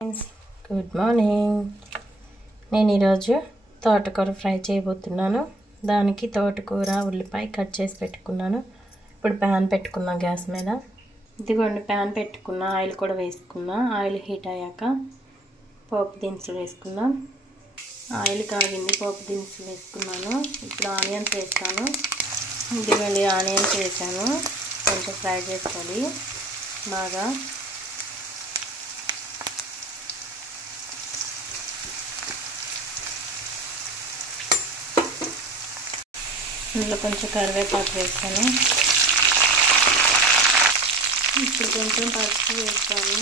Friends good morning. నేను ఈరోజు తోటకూర ఫ్రై చేయబోతున్నాను. దానికి తోటకూర ఉల్లిపాయ కట్ చేసి పెట్టుకున్నాను. ఇప్పుడు ప్యాన్ పెట్టుకున్నా గ్యాస్ మీద. ఇదిగోండి ప్యాన్ పెట్టుకున్నా, ఆయిల్ కూడా వేసుకున్నా. ఆయిల్ హీట్ అయ్యాక పోపు దినుసులు వేసుకుందాం. ఆయిల్ కాగింది, పోపు దినుసులు వేసుకున్నాను. ఇప్పుడు ఆనియన్స్ వేస్తాను. ఇదిగోండి ఆనియన్స్ వేసాను. కొంచెం ఫ్రై చేసుకోవాలి బాగా. ఇందులో కొంచెం కరివేపాకు వేస్తాను. ఇప్పుడు కొంచెం పసుపు వేస్తాను.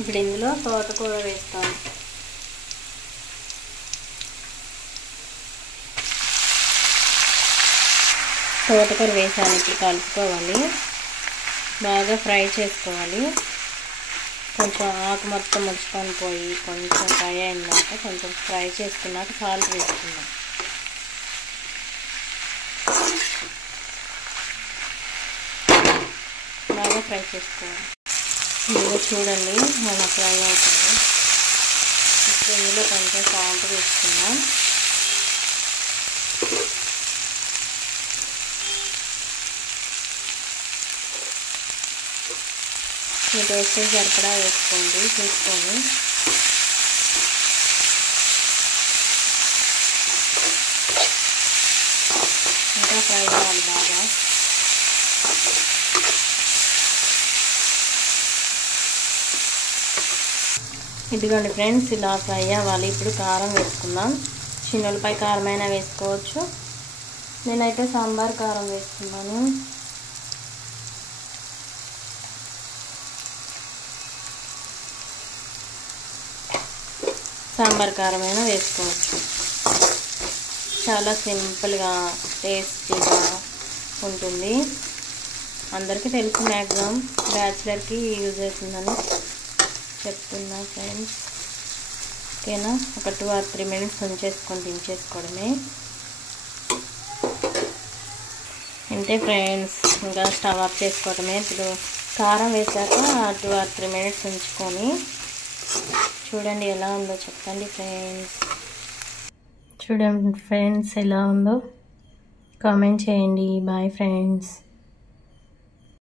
ఇప్పుడు ఇందులో తోటకూర వేస్తాను. తోటకూర వేసాను. ఇప్పుడు కలుపుకోవాలి, బాగా ఫ్రై చేసుకోవాలి. కొంచెం ఆకు మొత్తం ముడుచుకొని పోయి కొంచెం ఫ్రై అయిందాక, కొంచెం ఫ్రై చేసుకున్నాక సాల్ట్ వేసుకుందాం. బాగా ఫ్రై చేసుకోవాలి. ఇందులో చూడండి అలా ఫ్రై అవుతుంది. ఇప్పుడు ఇందులో కొంచెం సాల్ట్ వేసుకుందాం. మీ టేస్ట్ సరిపడా వేసుకోండి చూసుకొని. ఇంకా ఫ్రై అవ్వాలి బాగా. ఇదిగోండి ఫ్రెండ్స్, ఇలా ఫ్రై అవ్వాలి. ఇప్పుడు కారం వేసుకుందాం. చిన్నులపై కారం అయినా వేసుకోవచ్చు. నేనైతే సాంబార్ కారం వేసుకున్నాను. సాంబార్ కారం అయినా వేసుకోవచ్చు. చాలా సింపుల్గా టేస్టీగా ఉంటుంది. అందరికీ తెలుసు, మ్యాక్సిమం బ్యాచిలర్కి యూజ్ అవుతుందని చెప్తున్నా ఫ్రెండ్స్. ఓకేనా, ఒక 2 or 3 minutes ఉంచేసుకొని దించేసుకోవడమే. అంతే ఫ్రెండ్స్, ఇంకా స్టవ్ ఆఫ్ చేసుకోవడమే. ఇప్పుడు కారం వేసాక 2 or 3 minutes ఉంచుకొని చూడండి ఎలా ఉందో చెప్పండి ఫ్రెండ్స్. చూడండి ఫ్రెండ్స్ ఎలా ఉందో కామెంట్ చేయండి. Bye friends.